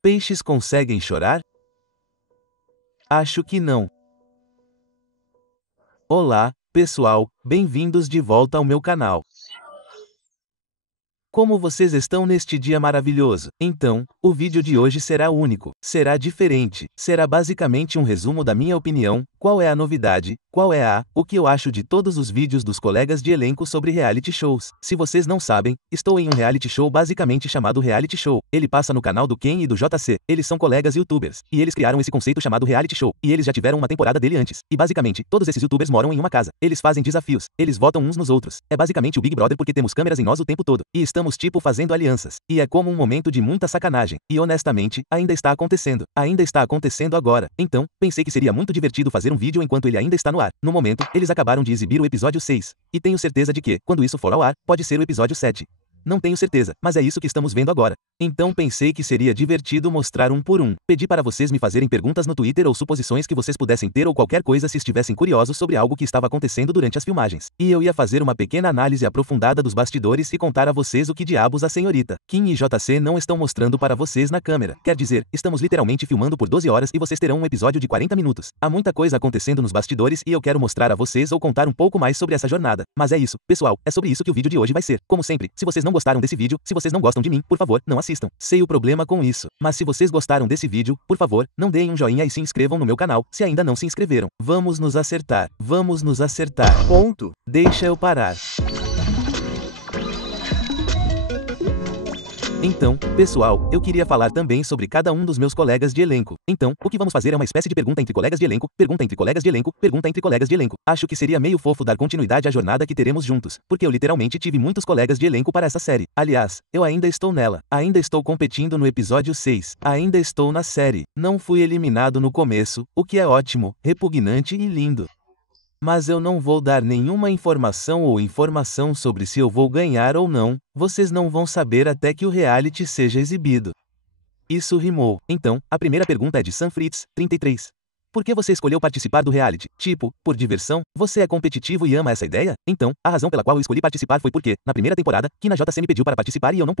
Peixes conseguem chorar? Acho que não. Olá, pessoal, bem-vindos de volta ao meu canal. Como vocês estão neste dia maravilhoso? Então, o vídeo de hoje será único, será diferente, será basicamente um resumo da minha opinião, qual é a novidade, o que eu acho de todos os vídeos dos colegas de elenco sobre reality shows. Se vocês não sabem, estou em um reality show basicamente chamado Reality Show. Ele passa no canal do Ken e do JC, eles são colegas youtubers, e eles criaram esse conceito chamado Reality Show, e eles já tiveram uma temporada dele antes, e basicamente, todos esses youtubers moram em uma casa, eles fazem desafios, eles votam uns nos outros, é basicamente o Big Brother porque temos câmeras em nós o tempo todo, e estamos tipo fazendo alianças, e é como um momento de muita sacanagem, e honestamente, ainda está acontecendo agora, então, pensei que seria muito divertido fazer um vídeo enquanto ele ainda está no ar. No momento, eles acabaram de exibir o episódio 6, e tenho certeza de que, quando isso for ao ar, pode ser o episódio 7. Não tenho certeza, mas é isso que estamos vendo agora. Então pensei que seria divertido mostrar um por um. Pedi para vocês me fazerem perguntas no Twitter ou suposições que vocês pudessem ter ou qualquer coisa se estivessem curiosos sobre algo que estava acontecendo durante as filmagens. E eu ia fazer uma pequena análise aprofundada dos bastidores e contar a vocês o que diabos a senhorita Kim e JC não estão mostrando para vocês na câmera. Quer dizer, estamos literalmente filmando por 12 horas e vocês terão um episódio de 40 minutos. Há muita coisa acontecendo nos bastidores e eu quero mostrar a vocês ou contar um pouco mais sobre essa jornada. Mas é isso, pessoal, é sobre isso que o vídeo de hoje vai ser. Como sempre, se vocês não gostaram desse vídeo, se vocês não gostam de mim, por favor, não assistam. Sei o problema com isso. Mas se vocês gostaram desse vídeo, por favor, não deem um joinha e se inscrevam no meu canal, se ainda não se inscreveram. Vamos nos acertar. Ponto. Deixa eu parar. Então, pessoal, eu queria falar também sobre cada um dos meus colegas de elenco. Então, o que vamos fazer é uma espécie de pergunta entre colegas de elenco, pergunta entre colegas de elenco, pergunta entre colegas de elenco. Acho que seria meio fofo dar continuidade à jornada que teremos juntos, porque eu literalmente tive muitos colegas de elenco para essa série. Aliás, eu ainda estou nela. Ainda estou competindo no episódio 6. Ainda estou na série. Não fui eliminado no começo, o que é ótimo, repugnante e lindo. Mas eu não vou dar nenhuma informação sobre se eu vou ganhar ou não, vocês não vão saber até que o reality seja exibido. Isso rimou. Então, a primeira pergunta é de Sam Fritz, 33. Por que você escolheu participar do reality? Tipo, por diversão? Você é competitivo e ama essa ideia? Então, a razão pela qual eu escolhi participar foi porque, na primeira temporada, Kina JC me pediu para participar e eu não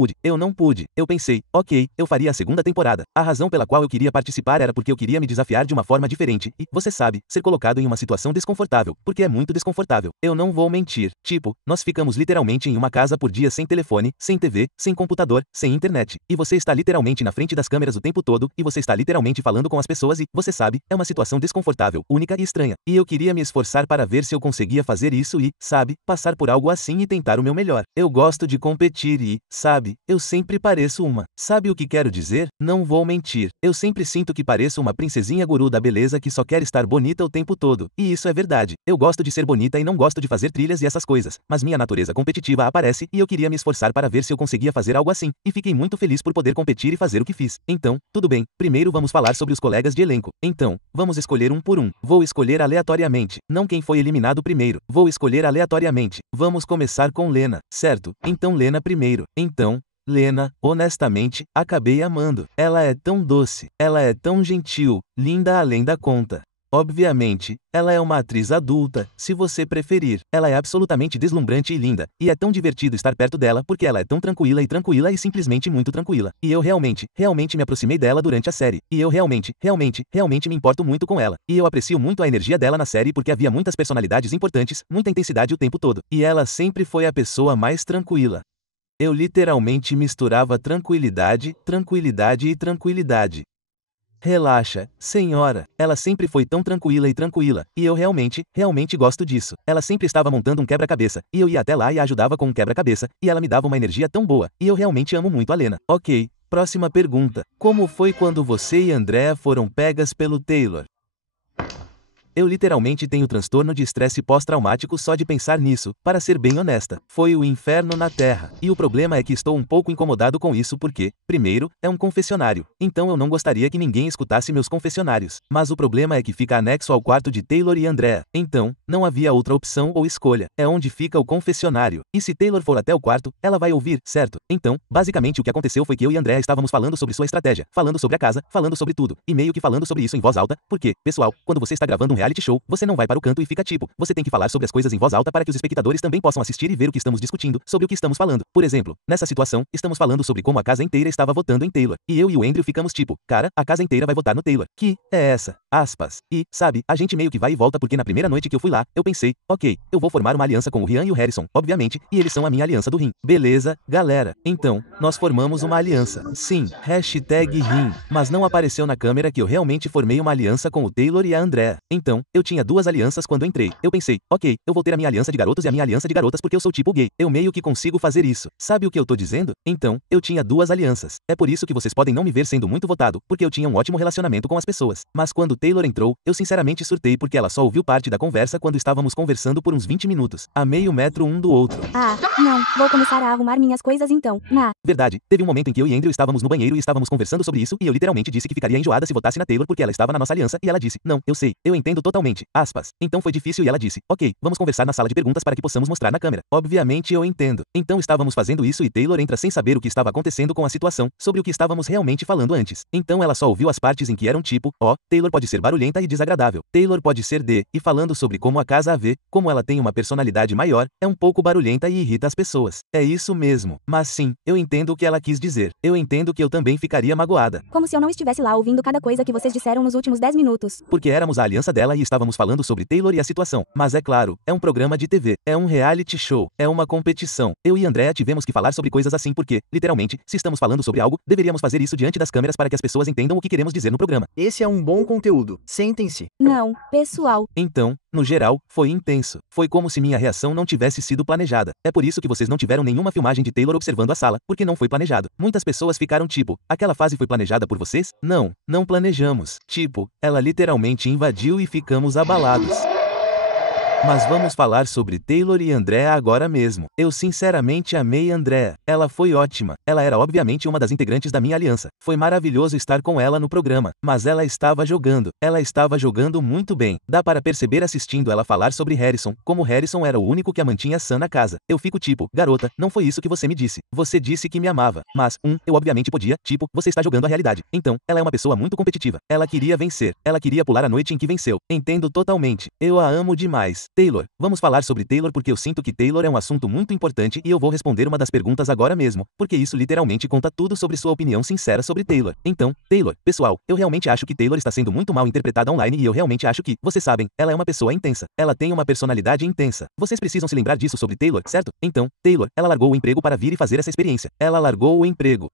pude. Eu pensei, ok, eu faria a segunda temporada. A razão pela qual eu queria participar era porque eu queria me desafiar de uma forma diferente e, você sabe, ser colocado em uma situação desconfortável, porque é muito desconfortável. Eu não vou mentir. Tipo, nós ficamos literalmente em uma casa por dia sem telefone, sem TV, sem computador, sem internet. E você está literalmente na frente das câmeras o tempo todo, e você está literalmente falando com as pessoas e, você sabe, é uma situação desconfortável, única e estranha. E eu queria me esforçar para ver se eu conseguia fazer isso e, sabe, passar por algo assim e tentar o meu melhor. Eu gosto de competir e, sabe, eu sempre pareço uma. Sabe o que quero dizer? Não vou mentir. Eu sempre sinto que pareço uma princesinha guru da beleza que só quer estar bonita o tempo todo. E isso é verdade. Eu gosto de ser bonita e não gosto de fazer trilhas e essas coisas. Mas minha natureza competitiva aparece e eu queria me esforçar para ver se eu conseguia fazer algo assim. E fiquei muito feliz por poder competir e fazer o que fiz. Então, tudo bem. Primeiro vamos falar sobre os colegas de elenco. Então, vamos escolher um por um. Vou escolher aleatoriamente. Não quem foi eliminado primeiro. Vou escolher aleatoriamente. Vamos começar com Lena, certo? Então Lena primeiro. Então, Lena, honestamente, acabei amando. Ela é tão doce. Ela é tão gentil, linda além da conta. Obviamente, ela é uma atriz adulta, se você preferir. Ela é absolutamente deslumbrante e linda, e é tão divertido estar perto dela porque ela é tão tranquila e simplesmente muito tranquila. E eu realmente me aproximei dela durante a série. E eu realmente me importo muito com ela. E eu aprecio muito a energia dela na série porque havia muitas personalidades importantes, muita intensidade o tempo todo. E ela sempre foi a pessoa mais tranquila. Eu literalmente misturava tranquilidade e tranquilidade. Relaxa, senhora. Ela sempre foi tão tranquila, e eu realmente gosto disso. Ela sempre estava montando um quebra-cabeça, e eu ia até lá e a ajudava com um quebra-cabeça, e ela me dava uma energia tão boa, e eu realmente amo muito a Lena. Ok, próxima pergunta. Como foi quando você e Andrea foram pegas pelo Taylor? Eu literalmente tenho transtorno de estresse pós-traumático só de pensar nisso, para ser bem honesta. Foi o inferno na Terra. E o problema é que estou um pouco incomodado com isso porque, primeiro, é um confessionário. Então eu não gostaria que ninguém escutasse meus confessionários. Mas o problema é que fica anexo ao quarto de Taylor e Andrea. Então, não havia outra opção ou escolha. É onde fica o confessionário. E se Taylor for até o quarto, ela vai ouvir, certo? Então, basicamente o que aconteceu foi que eu e Andrea estávamos falando sobre sua estratégia, falando sobre a casa, falando sobre tudo. E meio que falando sobre isso em voz alta, porque, pessoal, quando você está gravando um reality reality show, você não vai para o canto e fica tipo, você tem que falar sobre as coisas em voz alta para que os espectadores também possam assistir e ver o que estamos discutindo, sobre o que estamos falando. Por exemplo, nessa situação, estamos falando sobre como a casa inteira estava votando em Taylor. E eu e o Andrew ficamos tipo, cara, a casa inteira vai votar no Taylor. Que é essa? Aspas. E, sabe, a gente meio que vai e volta porque na primeira noite que eu fui lá, eu pensei, ok, eu vou formar uma aliança com o Ryan e o Harrison, obviamente, e eles são a minha aliança do rim. Beleza, galera. Então, nós formamos uma aliança. Sim, #rim. Mas não apareceu na câmera que eu realmente formei uma aliança com o Taylor e a Andrea. Então, eu tinha duas alianças quando entrei. Eu pensei, ok, eu vou ter a minha aliança de garotos e a minha aliança de garotas porque eu sou tipo gay. Eu meio que consigo fazer isso. Sabe o que eu tô dizendo? Então, eu tinha duas alianças. É por isso que vocês podem não me ver sendo muito votado, porque eu tinha um ótimo relacionamento com as pessoas. Mas quando Taylor entrou, eu sinceramente surtei porque ela só ouviu parte da conversa quando estávamos conversando por uns 20 minutos, a meio metro um do outro. Ah, não, vou começar a arrumar minhas coisas então. Verdade, teve um momento em que eu e Andrew estávamos no banheiro e estávamos conversando sobre isso e eu literalmente disse que ficaria enjoada se votasse na Taylor porque ela estava na nossa aliança e ela disse, não, eu sei, eu entendo totalmente, aspas. Então foi difícil e ela disse, ok, vamos conversar na sala de perguntas para que possamos mostrar na câmera. Obviamente eu entendo. Então estávamos fazendo isso e Taylor entra sem saber o que estava acontecendo com a situação, sobre o que estávamos realmente falando antes. Então ela só ouviu as partes em que eram tipo, Taylor pode ser barulhenta e desagradável. Taylor pode ser e falando sobre como a casa a vê, como ela tem uma personalidade maior, é um pouco barulhenta e irrita as pessoas. É isso mesmo. Mas sim, eu entendo o que ela quis dizer. Eu entendo que eu também ficaria magoada. Como se eu não estivesse lá ouvindo cada coisa que vocês disseram nos últimos 10 minutos. Porque éramos a aliança dela e estávamos falando sobre Taylor e a situação. Mas é claro, é um programa de TV, é um reality show, é uma competição. Eu e Andrea tivemos que falar sobre coisas assim porque, literalmente, se estamos falando sobre algo, deveríamos fazer isso diante das câmeras para que as pessoas entendam o que queremos dizer no programa. Esse é um bom conteúdo. Sentem-se. Não, pessoal. Então, no geral, foi intenso. Foi como se minha reação não tivesse sido planejada. É por isso que vocês não tiveram nenhuma filmagem de Taylor observando a sala, porque não foi planejado. Muitas pessoas ficaram tipo, aquela fase foi planejada por vocês? Não, não planejamos. Tipo, ela literalmente invadiu e ficamos abalados. Mas vamos falar sobre Taylor e Andrea agora mesmo. Eu sinceramente amei Andrea. Ela foi ótima. Ela era obviamente uma das integrantes da minha aliança. Foi maravilhoso estar com ela no programa. Mas ela estava jogando. Ela estava jogando muito bem. Dá para perceber assistindo ela falar sobre Harrison, como Harrison era o único que a mantinha sã na casa. Eu fico tipo, garota, não foi isso que você me disse. Você disse que me amava. Mas, eu obviamente podia, tipo, você está jogando a realidade. Então, ela é uma pessoa muito competitiva. Ela queria vencer. Ela queria pular a noite em que venceu. Entendo totalmente. Eu a amo demais. Taylor, vamos falar sobre Taylor porque eu sinto que Taylor é um assunto muito importante e eu vou responder uma das perguntas agora mesmo, porque isso literalmente conta tudo sobre sua opinião sincera sobre Taylor. Então, Taylor, pessoal, eu realmente acho que Taylor está sendo muito mal interpretada online e eu realmente acho que, vocês sabem, ela é uma pessoa intensa. Ela tem uma personalidade intensa. Vocês precisam se lembrar disso sobre Taylor, certo? Então, Taylor, ela largou o emprego para vir e fazer essa experiência. Ela largou o emprego.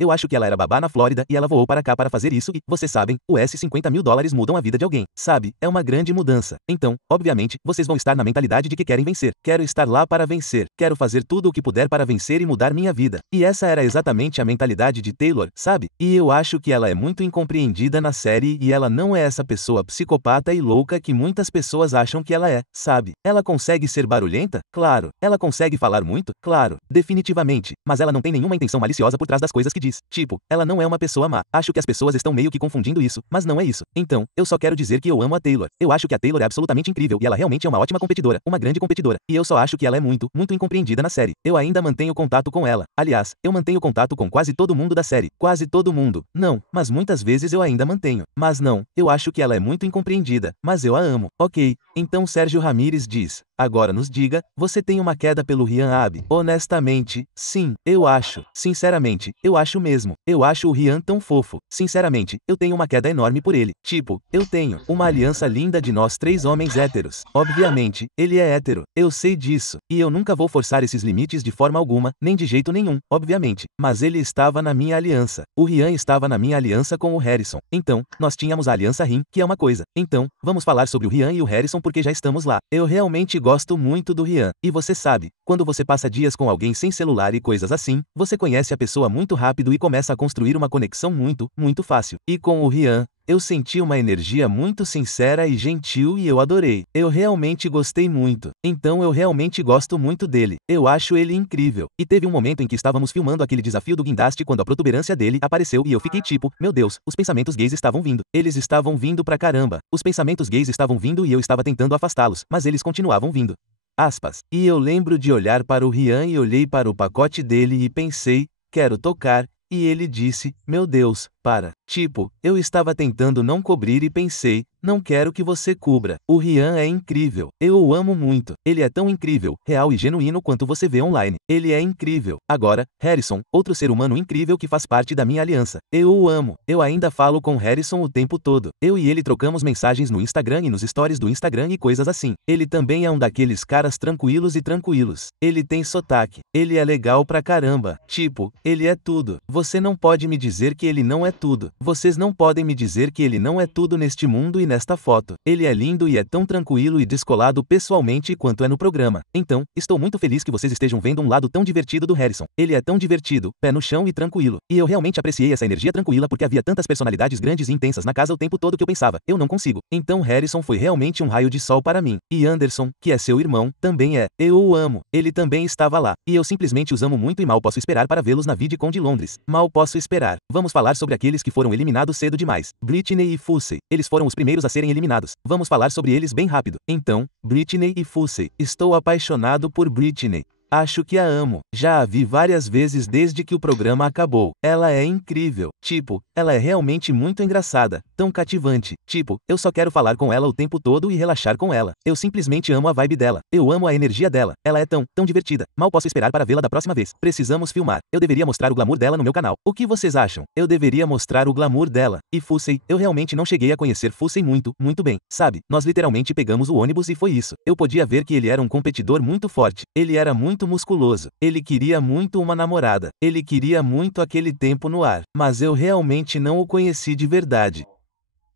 Eu acho que ela era babá na Flórida e ela voou para cá para fazer isso e, vocês sabem, US $50 mil mudam a vida de alguém. Sabe? É uma grande mudança. Então, obviamente, vocês vão estar na mentalidade de que querem vencer. Quero estar lá para vencer. Quero fazer tudo o que puder para vencer e mudar minha vida. E essa era exatamente a mentalidade de Taylor, sabe? E eu acho que ela é muito incompreendida na série e ela não é essa pessoa psicopata e louca que muitas pessoas acham que ela é, sabe? Ela consegue ser barulhenta? Claro. Ela consegue falar muito? Claro. Definitivamente. Mas ela não tem nenhuma intenção maliciosa por trás das coisas que diz. Tipo, ela não é uma pessoa má. Acho que as pessoas estão meio que confundindo isso, mas não é isso. Então, eu só quero dizer que eu amo a Taylor. Eu acho que a Taylor é absolutamente incrível e ela realmente é uma ótima competidora, uma grande competidora. E eu só acho que ela é muito, muito incompreendida na série. Eu ainda mantenho contato com ela. Aliás, eu mantenho contato com quase todo mundo da série. Quase todo mundo. Não, mas muitas vezes eu ainda mantenho. Mas não, eu acho que ela é muito incompreendida. Mas eu a amo. Ok, então Sérgio Ramírez diz. Agora nos diga, você tem uma queda pelo Ryan Abby? Honestamente, sim, eu acho. Sinceramente, eu acho mesmo. Eu acho o Ryan tão fofo. Sinceramente, eu tenho uma queda enorme por ele. Tipo, eu tenho uma aliança linda de nós três homens héteros. Obviamente, ele é hétero. Eu sei disso. E eu nunca vou forçar esses limites de forma alguma, nem de jeito nenhum, obviamente. Mas ele estava na minha aliança. O Ryan estava na minha aliança com o Harrison. Então, nós tínhamos a aliança Rim, que é uma coisa. Então, vamos falar sobre o Ryan e o Harrison porque já estamos lá. Eu realmente gosto muito do Ryan. E você sabe, quando você passa dias com alguém sem celular e coisas assim, você conhece a pessoa muito rápido e começa a construir uma conexão muito, muito fácil. E com o Ryan, eu senti uma energia muito sincera e gentil e eu adorei. Eu realmente gostei muito. Então eu realmente gosto muito dele. Eu acho ele incrível. E teve um momento em que estávamos filmando aquele desafio do guindaste quando a protuberância dele apareceu e eu fiquei tipo, meu Deus, os pensamentos gays estavam vindo. Eles estavam vindo pra caramba. Os pensamentos gays estavam vindo e eu estava tentando afastá-los, mas eles continuavam vindo. Aspas. E eu lembro de olhar para o Ryan e olhei para o pacote dele e pensei, quero tocar, e ele disse, meu Deus, para. Tipo, eu estava tentando não cobrir e pensei, não quero que você cubra. O Rian é incrível. Eu o amo muito. Ele é tão incrível, real e genuíno quanto você vê online. Ele é incrível. Agora, Harrison, outro ser humano incrível que faz parte da minha aliança. Eu o amo. Eu ainda falo com Harrison o tempo todo. Eu e ele trocamos mensagens no Instagram e nos stories do Instagram e coisas assim. Ele também é um daqueles caras tranquilos e tranquilos. Ele tem sotaque. Ele é legal pra caramba. Tipo, ele é tudo. Você não pode me dizer que ele não é tudo. Vocês não podem me dizer que ele não é tudo neste mundo e nesta foto. Ele é lindo e é tão tranquilo e descolado pessoalmente quanto é no programa. Então, estou muito feliz que vocês estejam vendo um lado tão divertido do Harrison. Ele é tão divertido, pé no chão e tranquilo. E eu realmente apreciei essa energia tranquila porque havia tantas personalidades grandes e intensas na casa o tempo todo que eu pensava, eu não consigo. Então Harrison foi realmente um raio de sol para mim. E Anderson, que é seu irmão, também é. Eu o amo. Ele também estava lá. E eu simplesmente os amo muito e mal posso esperar para vê-los na VidCon de Londres. Mal posso esperar. Vamos falar sobre aqueles que foram eliminados cedo demais. Britney e Fousey. Eles foram os primeiros a serem eliminados. Vamos falar sobre eles bem rápido. Então, Britney e Fousey. Estou apaixonado por Britney. Acho que a amo. Já a vi várias vezes desde que o programa acabou. Ela é incrível. Tipo, ela é realmente muito engraçada, tão cativante. Tipo, eu só quero falar com ela o tempo todo e relaxar com ela. Eu simplesmente amo a vibe dela. Eu amo a energia dela. Ela é tão divertida. Mal posso esperar para vê-la da próxima vez. Precisamos filmar. Eu deveria mostrar o glamour dela no meu canal. O que vocês acham? Eu deveria mostrar o glamour dela. E Fousey, eu realmente não cheguei a conhecer Fousey muito bem. Sabe, nós literalmente pegamos o ônibus e foi isso. Eu podia ver que ele era um competidor muito forte. Ele era muito musculoso. Ele queria muito uma namorada. Ele queria muito aquele tempo no ar. Mas eu realmente não o conheci de verdade.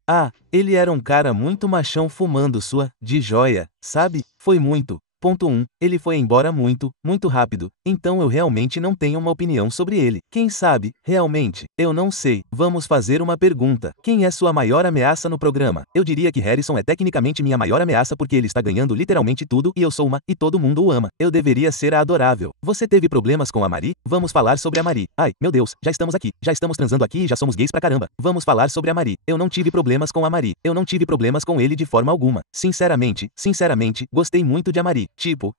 Ah, ele era um cara muito machão fumando sua, de joia, sabe? Foi muito. Ponto 1. Ele foi embora muito rápido, então eu realmente não tenho uma opinião sobre ele. Quem sabe, realmente, eu não sei. Vamos fazer uma pergunta. Quem é sua maior ameaça no programa? Eu diria que Harrison é tecnicamente minha maior ameaça porque ele está ganhando literalmente tudo e eu sou uma, e todo mundo o ama. Eu deveria ser a adorável. Você teve problemas com a Mari? Vamos falar sobre a Mari. Ai, meu Deus, já estamos aqui. Já estamos transando aqui e já somos gays pra caramba. Vamos falar sobre a Mari. Eu não tive problemas com a Mari. Eu não tive problemas com ele de forma alguma. Sinceramente, gostei muito de a Mari. Tipo,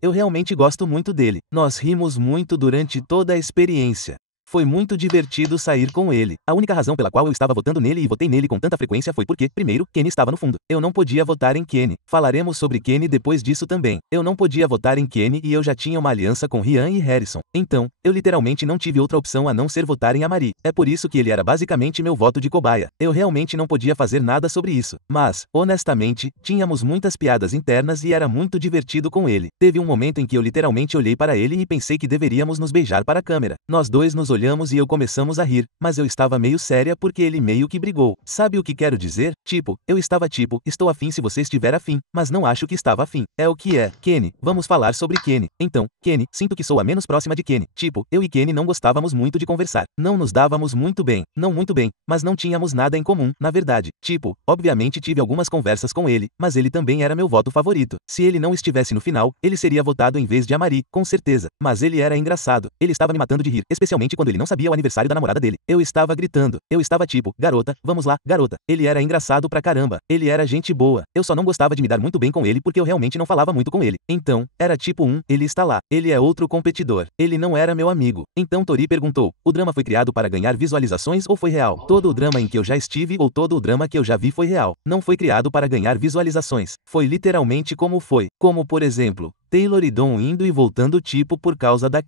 eu realmente gosto muito dele. Nós rimos muito durante toda a experiência. Foi muito divertido sair com ele. A única razão pela qual eu estava votando nele e votei nele com tanta frequência foi porque, primeiro, Kenny estava no fundo. Eu não podia votar em Kenny. Falaremos sobre Kenny depois disso também. Eu não podia votar em Kenny e eu já tinha uma aliança com Rian e Harrison. Então, eu literalmente não tive outra opção a não ser votar em Amari. É por isso que ele era basicamente meu voto de cobaia. Eu realmente não podia fazer nada sobre isso. Mas, honestamente, tínhamos muitas piadas internas e era muito divertido com ele. Teve um momento em que eu literalmente olhei para ele e pensei que deveríamos nos beijar para a câmera. Nós dois nos olhamos e eu começamos a rir, mas eu estava meio séria porque ele meio que brigou. Sabe o que quero dizer? Tipo, eu estava tipo, estou afim se você estiver afim, mas não acho que estava afim. É o que é. Kenny, vamos falar sobre Kenny. Então, Kenny, sinto que sou a menos próxima de Kenny. Tipo, eu e Kenny não gostávamos muito de conversar. Não nos dávamos muito bem. Não muito bem, mas não tínhamos nada em comum, na verdade. Tipo, obviamente tive algumas conversas com ele, mas ele também era meu voto favorito. Se ele não estivesse no final, ele seria votado em vez de Amari, com certeza. Mas ele era engraçado. Ele estava me matando de rir, especialmente quando ele não sabia o aniversário da namorada dele. Eu estava gritando. Eu estava tipo, garota, vamos lá, garota. Ele era engraçado pra caramba. Ele era gente boa. Eu só não gostava de me dar muito bem com ele porque eu realmente não falava muito com ele. Então, era tipo ele está lá. Ele é outro competidor. Ele não era meu amigo. Então Tori perguntou, o drama foi criado para ganhar visualizações ou foi real? Todo o drama em que eu já estive ou todo o drama que eu já vi foi real. Não foi criado para ganhar visualizações. Foi literalmente como foi. Como por exemplo, Taylor e Dom indo e voltando tipo por causa da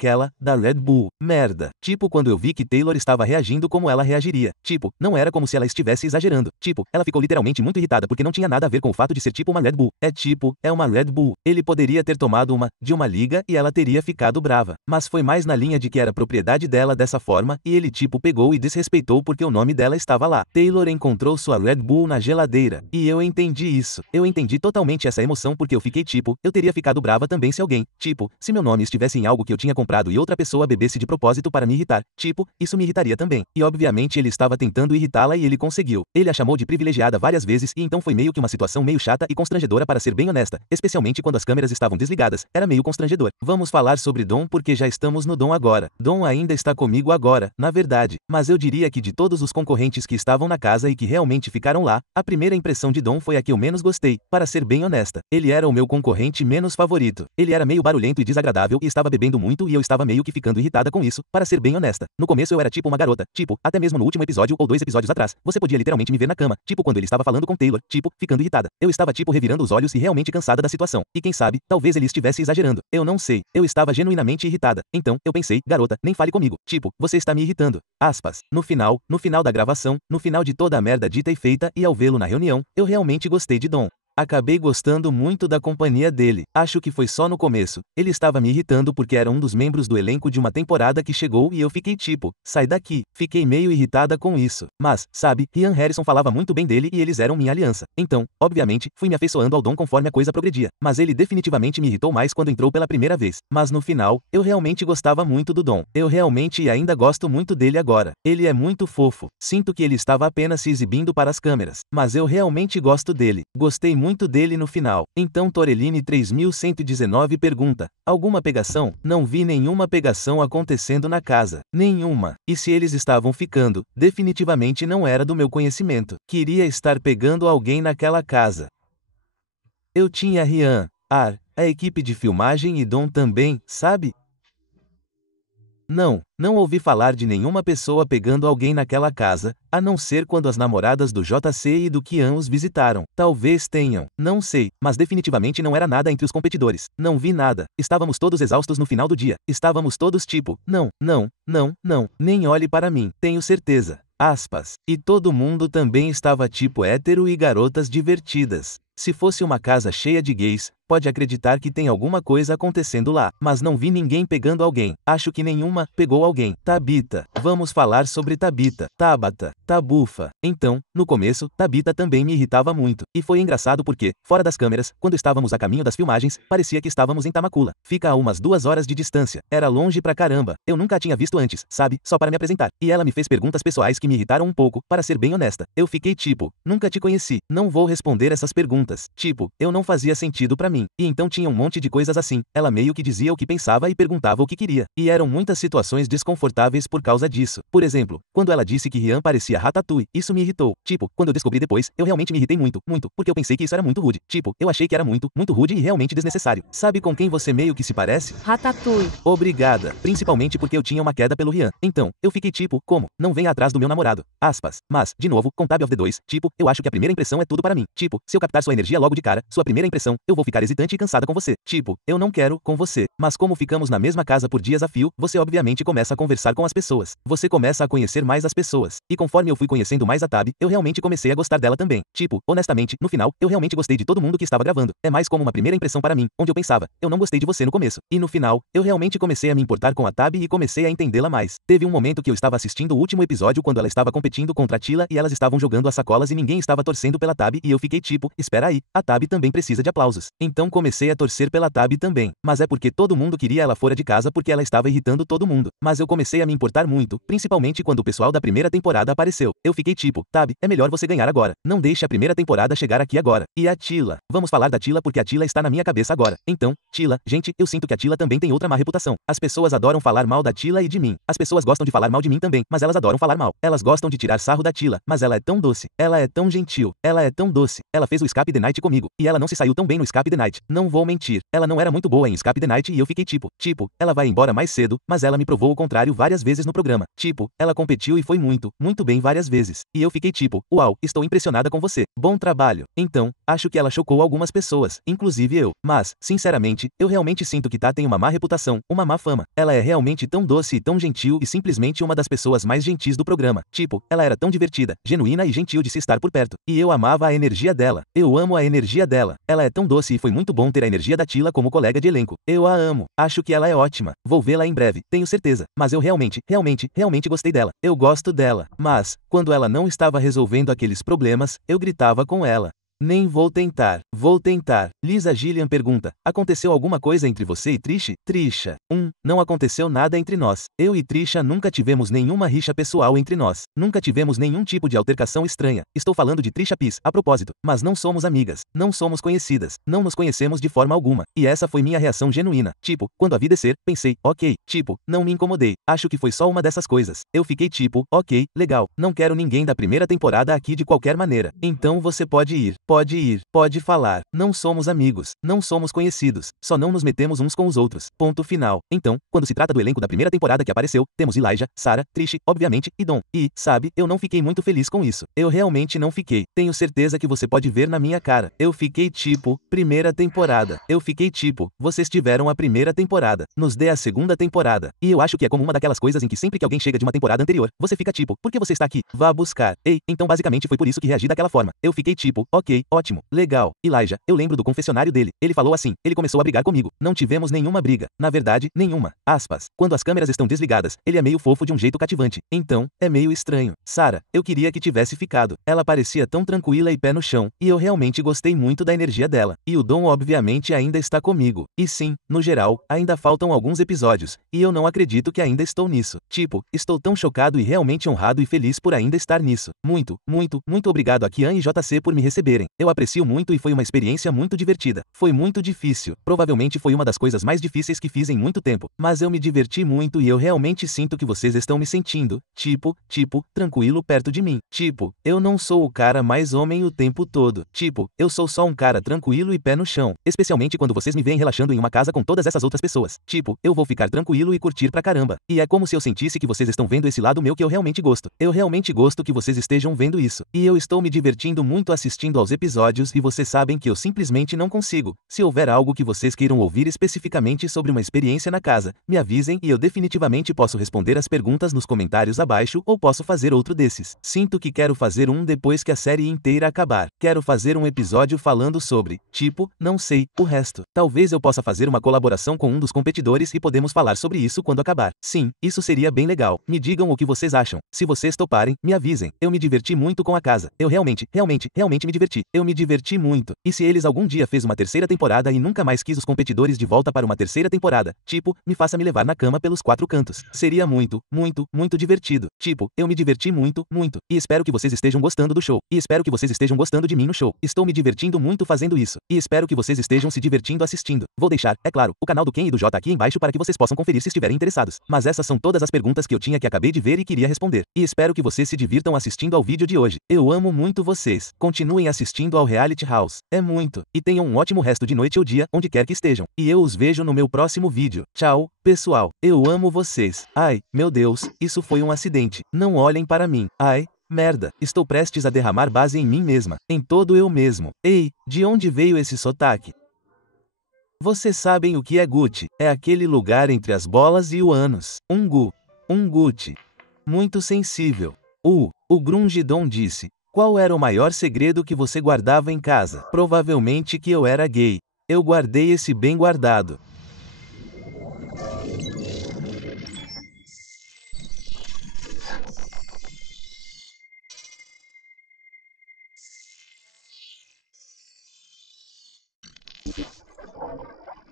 Red Bull. Merda. Tipo quando eu vi que Taylor estava reagindo como ela reagiria. Tipo, não era como se ela estivesse exagerando. Tipo, ela ficou literalmente muito irritada porque não tinha nada a ver com o fato de ser tipo uma Red Bull. É tipo, é uma Red Bull. Ele poderia ter tomado de uma liga e ela teria ficado brava. Mas foi mais na linha de que era propriedade dela dessa forma e ele tipo pegou e desrespeitou porque o nome dela estava lá. Taylor encontrou sua Red Bull na geladeira. E eu entendi isso. Eu entendi totalmente essa emoção porque eu fiquei tipo, eu teria ficado brava também se alguém, tipo, se meu nome estivesse em algo que eu tinha comprado e outra pessoa bebesse de propósito para me irritar, tipo, isso me irritaria também. E obviamente ele estava tentando irritá-la e ele conseguiu. Ele a chamou de privilegiada várias vezes e então foi meio que uma situação meio chata e constrangedora para ser bem honesta, especialmente quando as câmeras estavam desligadas, era meio constrangedor. Vamos falar sobre Dom porque já estamos no Dom agora. Dom ainda está comigo agora, na verdade, mas eu diria que de todos os concorrentes que estavam na casa e que realmente ficaram lá, a primeira impressão de Dom foi a que eu menos gostei, para ser bem honesta. Ele era o meu concorrente menos favorito. Admito, ele era meio barulhento e desagradável e estava bebendo muito e eu estava meio que ficando irritada com isso, para ser bem honesta. No começo eu era tipo uma garota, tipo, até mesmo no último episódio ou 2 episódios atrás, você podia literalmente me ver na cama, tipo quando ele estava falando com Taylor, tipo, ficando irritada. Eu estava tipo revirando os olhos e realmente cansada da situação. E quem sabe, talvez ele estivesse exagerando. Eu não sei. Eu estava genuinamente irritada. Então, eu pensei, garota, nem fale comigo. Tipo, você está me irritando. Aspas. No final da gravação, no final de toda a merda dita e feita e ao vê-lo na reunião, eu realmente gostei de Dom. Acabei gostando muito da companhia dele. Acho que foi só no começo. Ele estava me irritando porque era um dos membros do elenco de uma temporada que chegou e eu fiquei tipo, sai daqui. Fiquei meio irritada com isso. Mas, sabe, Ian Harrison falava muito bem dele e eles eram minha aliança. Então, obviamente, fui me afeiçoando ao Dom conforme a coisa progredia. Mas ele definitivamente me irritou mais quando entrou pela primeira vez. Mas no final, eu realmente gostava muito do Dom. Eu realmente e ainda gosto muito dele agora. Ele é muito fofo. Sinto que ele estava apenas se exibindo para as câmeras. Mas eu realmente gosto dele. Gostei muito dele no final. Então Toreline 3119 pergunta, alguma pegação? Não vi nenhuma pegação acontecendo na casa. Nenhuma. E se eles estavam ficando, definitivamente não era do meu conhecimento. Queria estar pegando alguém naquela casa. Eu tinha Rian, a equipe de filmagem e Dom também, sabe? Não ouvi falar de nenhuma pessoa pegando alguém naquela casa, a não ser quando as namoradas do JC e do Kian os visitaram. Talvez tenham, não sei, mas definitivamente não era nada entre os competidores. Não vi nada. Estávamos todos exaustos no final do dia. Estávamos todos tipo, não, nem olhe para mim, tenho certeza. Aspas. E todo mundo também estava tipo hétero e garotas divertidas. Se fosse uma casa cheia de gays, pode acreditar que tem alguma coisa acontecendo lá, mas não vi ninguém pegando alguém. Acho que nenhuma pegou alguém. Tabita. Vamos falar sobre Tabita. Tabata. Tabufa. Então, no começo, Tabita também me irritava muito. E foi engraçado porque, fora das câmeras, quando estávamos a caminho das filmagens, parecia que estávamos em Tamacula. Fica a umas 2 horas de distância. Era longe pra caramba. Eu nunca a tinha visto antes, sabe? Só para me apresentar. E ela me fez perguntas pessoais que me irritaram um pouco, para ser bem honesta. Eu fiquei tipo, nunca te conheci. Não vou responder essas perguntas. Tipo, eu não fazia sentido pra mim. E então tinha um monte de coisas assim. Ela meio que dizia o que pensava e perguntava o que queria. E eram muitas situações desconfortáveis por causa disso. Por exemplo, quando ela disse que Rian parecia Ratatouille, isso me irritou. Tipo, quando eu descobri depois, eu realmente me irritei muito, porque eu pensei que isso era muito rude. Tipo, eu achei que era muito rude e realmente desnecessário. Sabe com quem você meio que se parece? Ratatouille. Obrigada. Principalmente porque eu tinha uma queda pelo Rian. Então, eu fiquei tipo, como? Não venha atrás do meu namorado. Aspas. Mas, de novo, com Tab of the 2, tipo, eu acho que a primeira impressão é tudo para mim. Tipo, se eu captar sua energia logo de cara, sua primeira impressão, eu vou ficar hesitante e cansada com você. Tipo, eu não quero com você. Mas como ficamos na mesma casa por dias a fio, você obviamente começa a conversar com as pessoas. Você começa a conhecer mais as pessoas. E conforme eu fui conhecendo mais a Tab, eu realmente comecei a gostar dela também. Tipo, honestamente, no final, eu realmente gostei de todo mundo que estava gravando. É mais como uma primeira impressão para mim, onde eu pensava, eu não gostei de você no começo. E no final, eu realmente comecei a me importar com a Tab e comecei a entendê-la mais. Teve um momento que eu estava assistindo o último episódio quando ela estava competindo contra a Tila e elas estavam jogando as sacolas e ninguém estava torcendo pela Tab e eu fiquei tipo, espera aí, a Tab também precisa de aplausos. Então comecei a torcer pela Tab também. Mas é porque todo mundo queria ela fora de casa porque ela estava irritando todo mundo. Mas eu comecei a me importar muito, principalmente quando o pessoal da primeira temporada apareceu. Eu fiquei tipo, Tab, é melhor você ganhar agora. Não deixe a primeira temporada chegar aqui agora. E a Tila. Vamos falar da Tila porque a Tila está na minha cabeça agora. Então, Tila, gente, eu sinto que a Tila também tem outra má reputação. As pessoas adoram falar mal da Tila e de mim. As pessoas gostam de falar mal de mim também, mas elas adoram falar mal. Elas gostam de tirar sarro da Tila, mas ela é tão doce. Ela é tão gentil. Ela é tão doce. Ela fez o Escape the Night comigo. E ela não se saiu tão bem no Escape the Night. Não vou mentir. Ela não era muito boa em Escape the Night e eu fiquei tipo, ela vai embora mais cedo, mas ela me provou o contrário várias vezes no programa. Tipo, ela competiu e foi muito bem várias vezes. E eu fiquei tipo, uau, estou impressionada com você. Bom trabalho. Então, acho que ela chocou algumas pessoas, inclusive eu. Mas, sinceramente, eu realmente sinto que Tá tem uma má reputação, uma má fama. Ela é realmente tão doce e tão gentil e simplesmente uma das pessoas mais gentis do programa. Tipo, ela era tão divertida, genuína e gentil de se estar por perto. E eu amava a energia dela. Eu amo a energia dela. Ela é tão doce e foi muito bom ter a energia da Tila como colega de elenco. Eu a amo. Acho que ela é ótima. Vou vê-la em breve, tenho certeza. Mas eu realmente gostei dela. Eu gosto dela. Mas, quando ela não estava resolvendo aqueles problemas, eu gritava com ela. Nem vou tentar. Vou tentar. Lisa Gillian pergunta, aconteceu alguma coisa entre você e Trisha? Trisha. Não aconteceu nada entre nós. Eu e Trisha nunca tivemos nenhuma rixa pessoal entre nós. Nunca tivemos nenhum tipo de altercação estranha. Estou falando de Trisha Piss, a propósito. Mas não somos amigas. Não somos conhecidas. Não nos conhecemos de forma alguma. E essa foi minha reação genuína. Tipo, quando a vi descer, pensei, ok. Tipo, não me incomodei. Acho que foi só uma dessas coisas. Eu fiquei tipo, ok, legal. Não quero ninguém da primeira temporada aqui de qualquer maneira. Então você pode ir. Pode ir, pode falar. Não somos amigos, não somos conhecidos, só não nos metemos uns com os outros. Ponto final. Então, quando se trata do elenco da primeira temporada que apareceu, temos Elijah, Sarah, Trish, obviamente, e Dom. E, sabe, eu não fiquei muito feliz com isso. Eu realmente não fiquei. Tenho certeza que você pode ver na minha cara. Eu fiquei tipo, primeira temporada. Eu fiquei tipo, vocês tiveram a primeira temporada. Nos dê a segunda temporada. E eu acho que é como uma daquelas coisas em que sempre que alguém chega de uma temporada anterior, você fica tipo, por que você está aqui? Vá buscar. Ei, então basicamente foi por isso que reagi daquela forma. Eu fiquei tipo, ok, ótimo, legal. Elijah, eu lembro do confessionário dele. Ele falou assim, ele começou a brigar comigo. Não tivemos nenhuma briga. Na verdade, nenhuma. Aspas. Quando as câmeras estão desligadas, ele é meio fofo de um jeito cativante. Então, é meio estranho. Sarah, eu queria que tivesse ficado. Ela parecia tão tranquila e pé no chão, e eu realmente gostei muito da energia dela. E o Dom obviamente ainda está comigo. E sim, no geral, ainda faltam alguns episódios, e eu não acredito que ainda estou nisso. Tipo, estou tão chocado e realmente honrado e feliz por ainda estar nisso. Muito, muito, muito obrigado a Kian e JC por me receberem. Eu aprecio muito e foi uma experiência muito divertida. Foi muito difícil. Provavelmente foi uma das coisas mais difíceis que fiz em muito tempo, mas eu me diverti muito e eu realmente sinto que vocês estão me sentindo, tipo, tranquilo perto de mim. Tipo, eu não sou o cara mais homem o tempo todo. Tipo, eu sou só um cara tranquilo e pé no chão. Especialmente quando vocês me veem relaxando em uma casa com todas essas outras pessoas. Tipo, eu vou ficar tranquilo e curtir pra caramba. E é como se eu sentisse que vocês estão vendo esse lado meu que eu realmente gosto. Eu realmente gosto que vocês estejam vendo isso. E eu estou me divertindo muito assistindo aos episódios e vocês sabem que eu simplesmente não consigo. Se houver algo que vocês queiram ouvir especificamente sobre uma experiência na casa, me avisem e eu definitivamente posso responder as perguntas nos comentários abaixo ou posso fazer outro desses. Sinto que quero fazer um depois que a série inteira acabar. Quero fazer um episódio falando sobre, tipo, não sei, o resto. Talvez eu possa fazer uma colaboração com um dos competidores e podemos falar sobre isso quando acabar. Sim, isso seria bem legal. Me digam o que vocês acham. Se vocês toparem, me avisem. Eu me diverti muito com a casa. Eu realmente me diverti. Eu me diverti muito. E se eles algum dia fez uma terceira temporada e nunca mais quis os competidores de volta para uma terceira temporada, tipo, me faça me levar na cama pelos 4 cantos. Seria muito, muito, muito divertido. Tipo, eu me diverti muito, muito. E espero que vocês estejam gostando do show. E espero que vocês estejam gostando de mim no show. Estou me divertindo muito fazendo isso. E espero que vocês estejam se divertindo assistindo. Vou deixar, é claro, o canal do Ken e do J aqui embaixo para que vocês possam conferir se estiverem interessados. Mas essas são todas as perguntas que eu tinha que acabei de ver e queria responder. E espero que vocês se divirtam assistindo ao vídeo de hoje. Eu amo muito vocês. Continuem assistindo ao Reality House. É muito. E tenham um ótimo resto de noite ou dia, onde quer que estejam. E eu os vejo no meu próximo vídeo. Tchau, pessoal. Eu amo vocês. Ai, meu Deus, isso foi um acidente. Não olhem para mim. Ai, merda, estou prestes a derramar base em mim mesma. Em todo eu mesmo. Ei, de onde veio esse sotaque? Vocês sabem o que é Gucci? É aquele lugar entre as bolas e o ânus. Um Gucci. Muito sensível. O Grunge Dom disse. Qual era o maior segredo que você guardava em casa? Provavelmente que eu era gay. Eu guardei esse bem guardado.